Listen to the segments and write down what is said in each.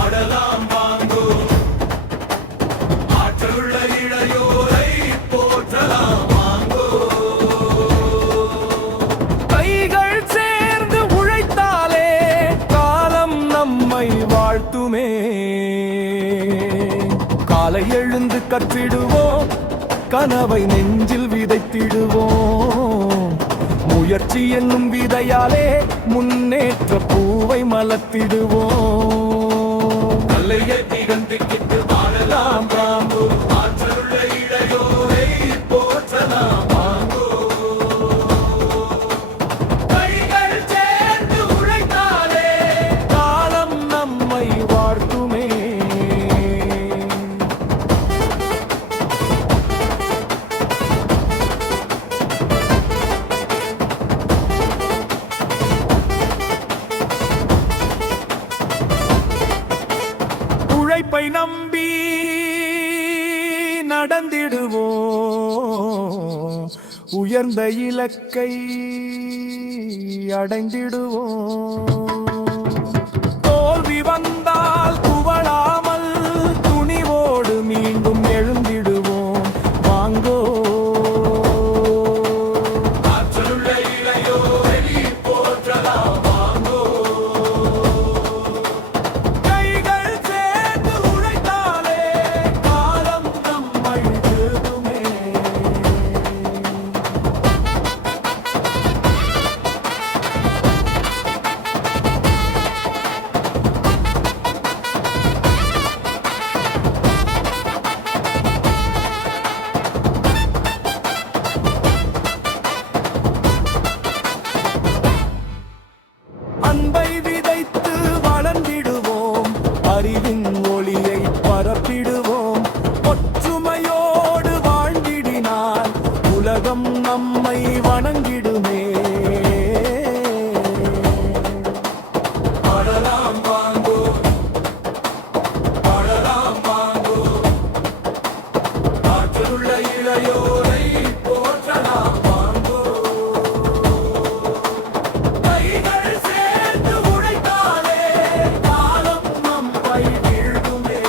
ஆடலாம் வாங்கோ ஆற்றலுள்ள இளையோரை போற்றலாம் வாங்கோ. கைகள் சேர்ந்து உழைத்தாலே காலம் நம்மை வாழ்த்துமே. காலை எழுந்து கற்றிடுவோம், கனவை நெஞ்சில் விதைத்திடுவோம். முயற்சி என்னும் விதையாலே முன்னேற்ற பூவை மலர்த்திடுவோம். நல்லையை திகழ்ந்து வாழலாம் வாங்கோ ஆற்றலுள்ள இளையோரை போற்றலாம் வாங்கோ. கைகள் சேர்ந்து உழைத்தாலே காலம் நம்மை வாழ்த்துமே. உழைப்பை நம்பி நடந்திடுவோம், உயர்ந்த இலக்கை அடைந்திடுவோம். தோல்வி வந்தால் துவளாமல் துணிவோடு மீண்டும் எழுந்திடுவோம் வாங்கோ. ஆற்றலுள்ள இளையோரை போற்றலாம் வாங்கோ. கைகள் சேர்ந்து உழைத்தாலே காலம் நம்மை எழுதுமே. அன்பை விதைத்து வளர்ந்திடுவோம், அறிவின் ஒளியை பரப்பிடுவோம். ஒற்றுமையோடு வாழ்ந்திடினால் உலகம் நம்மை வணங்கிடுமே. ஆடலாம் வாங்கோ ஆடலாம் வாங்கோ ஆற்றலுள்ள இளையோரை போற்றலாம் வாங்கோ. கைகள் சேர்ந்து உழைத்தாலே காலம் நம்மை வீழ்த்துமே.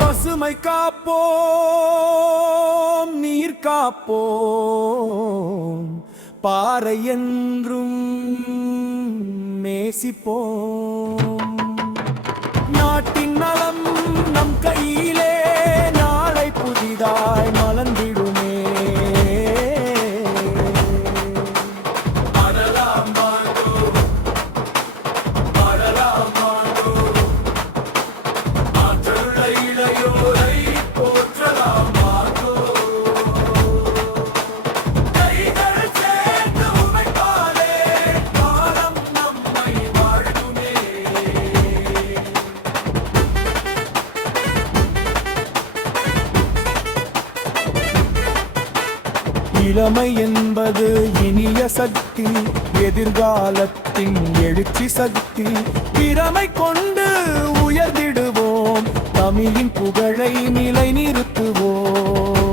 பசுமை காப்போம், நீர் காப்போம், பாறை என்றும் நேசிப்போம். நாட்டின் நலம் நம் கையிலே, நாளை புதிதாய் மலர்ந்திடுமே. ஆடலாம் வாங்கோ ஆடலாம் வாங்கோ ஆற்றலுள்ள இளையோரை போற்றலாம் வாங்கோ. கைகள் சேர்ந்து உழைத்தாலே காலம் நம்மை வாழ்த்துமே. இளமை என்பது இனிய சக்தி, எதிர்காலத்தின் எழுச்சி சக்தி. திறமை கொண்டு உயர்ந்திடுவோம், தமிழின் புகழை நிலைநிறுத்துவோம்.